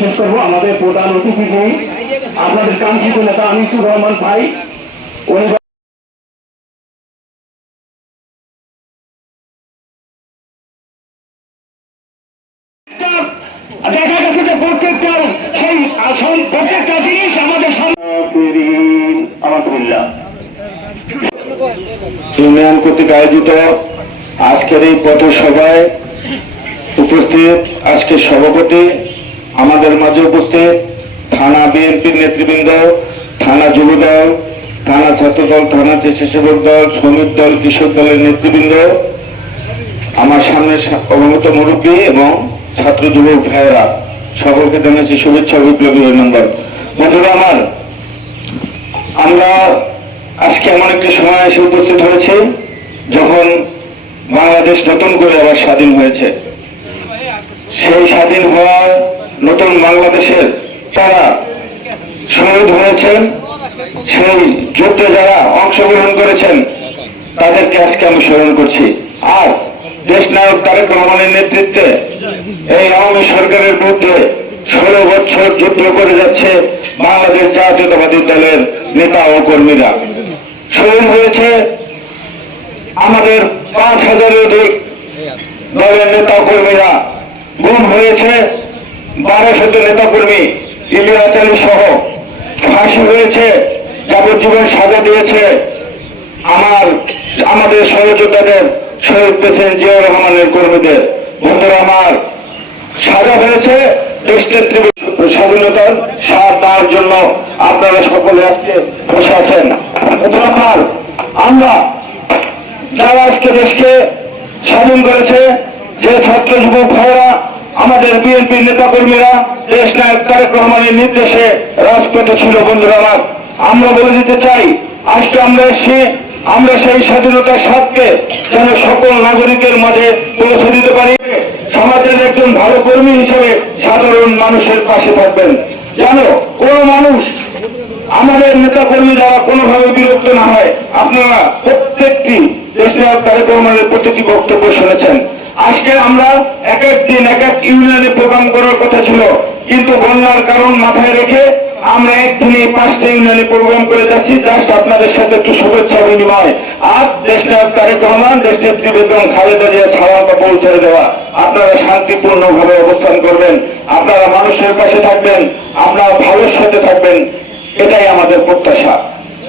শেষ করব আমাদের প্রধান অতিথি যিনি আপনাদের কাঙ্ক্ষিত নেতা আনিসুর রহমান ভাই দেখা গেছে যে প্রত্যেকটা সেই আসন কর্তৃক আয়োজিত আজকের এই পথসভায় উপস্থিত আজকের সভাপতি আমাদের মাঝে উপস্থিত থানা বিএনপির নেতৃবৃন্দ, থানা যুবদল, থানা ছাত্রদল, থানা স্বেচ্ছাসেবক দল, শ্রমিক দল, কৃষক দলের নেতৃবৃন্দ, আমার সামনে অবগত মুরব্বী এবং ছাত্র যুবক ভাইয়েরা। সকলকে জানাচ্ছি শুভেচ্ছা বিপ্লবী অভিনন্দন। বন্ধুরা আমার, আমরা আজকে এমন একটি সময় এসে উপস্থিত হয়েছে। যখন বাংলাদেশ নতুন করে আবার স্বাধীন হয়েছে, সেই স্বাধীন হওয়ার নতুন বাংলাদেশের তারা শহীদ হয়েছেন। সেই যুদ্ধে যারা অংশগ্রহণ করেছেন, তাদেরকে আজকে আমি স্মরণ করছি। আর দেশ নায়ক তারেক রহমানের নেতৃত্বে এই আওয়ামী সরকারের বিরুদ্ধে ষোলো বছর যুদ্ধ করে যাচ্ছে বাংলাদেশ জাতীয়তাবাদী দলের নেতা ও কর্মীরা। শহীদ হয়েছে আমাদের পাঁচ হাজারের অধিক দলের নেতা কর্মীরা গুম হয়েছে। বারো শত নেতা কর্মী ইলিয়াস আলী সহ ফাঁসি হয়েছে, যাবজ্জীবন সাজা দিয়েছে। আমার, আমাদের সহযোদ্ধাদের, শহীদ প্রেসিডেন্ট জিয়াউর রহমানের কর্মীদের। বন্ধুরা আমার, সাজা হয়েছে দেশনেত্রী স্বাধীনতার সাথ দেওয়ার জন্য আপনারা সকলে আজকে বসে আছেন। আমরা যারা আজকে দেশকে স্বাধীন করেছে, যে ছাত্র যুবক ভাইয়েরা, আমাদের বিএনপির নেতা কর্মীরা দেশ নায়ক তারেক রহমানের নির্দেশে রাজপথে ছিল, বন্ধুরা আমার। আমরা বলে দিতে চাই, আজকে আমরা এসেছি, আমরা সেই স্বাধীনতার স্বাদকে যেন সকল নাগরিকের মাঝে পৌঁছে দিতে পারি। সমাজের একজন ভালো কর্মী হিসেবে সাধারণ মানুষের পাশে থাকবেন। জানো, কোন মানুষ, আমাদের নেতা কর্মী যারা কোনোভাবে বিরক্ত না হয়, আপনারা প্রত্যেকটি প্রতিটি বক্তব্য শুনেছেন। আজকে আমরা এক এক দিন, এক এক ইউনিয়নে প্রোগ্রাম করার কথা ছিল, কিন্তু বন্যার কারণ মাথায় রেখে আমরা পাঁচটা ইউনিয়নে প্রোগ্রাম করে যাচ্ছি। জাস্ট আপনাদের সাথে একটু শুভেচ্ছা বিনিময়। আর দেশনায়ক তারেক রহমান দেশনেত্রী বেগম খালেদা জিয়া পৌঁছে দেওয়া। আপনারা শান্তিপূর্ণ ভাবে অবস্থান করবেন। আপনারা মানুষের পাশে থাকবেন। আমরা ভালোর সাথে থাকবেন। এটাই আমাদের প্রত্যাশা।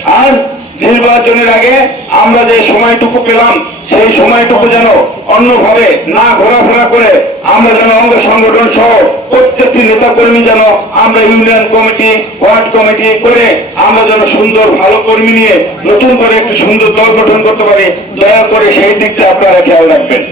আর নির্বাচনের আগে আমরা যে সময়টুকু পেলাম, সেই সময়টুকু যেন অন্যভাবে না ঘোরাফেরা করে আমরা যেন অঙ্গ সংগঠন সহ প্রত্যেকটি নেতা কর্মী যেন আমরা ইউনিয়ন কমিটি, ওয়ার্ড কমিটি করে আমরা যেন সুন্দর, ভালো কর্মী নিয়ে নতুন করে একটি সুন্দর দল গঠন করতে পারি। দয়া করে সেই দিকটা আপনারা খেয়াল রাখবেন।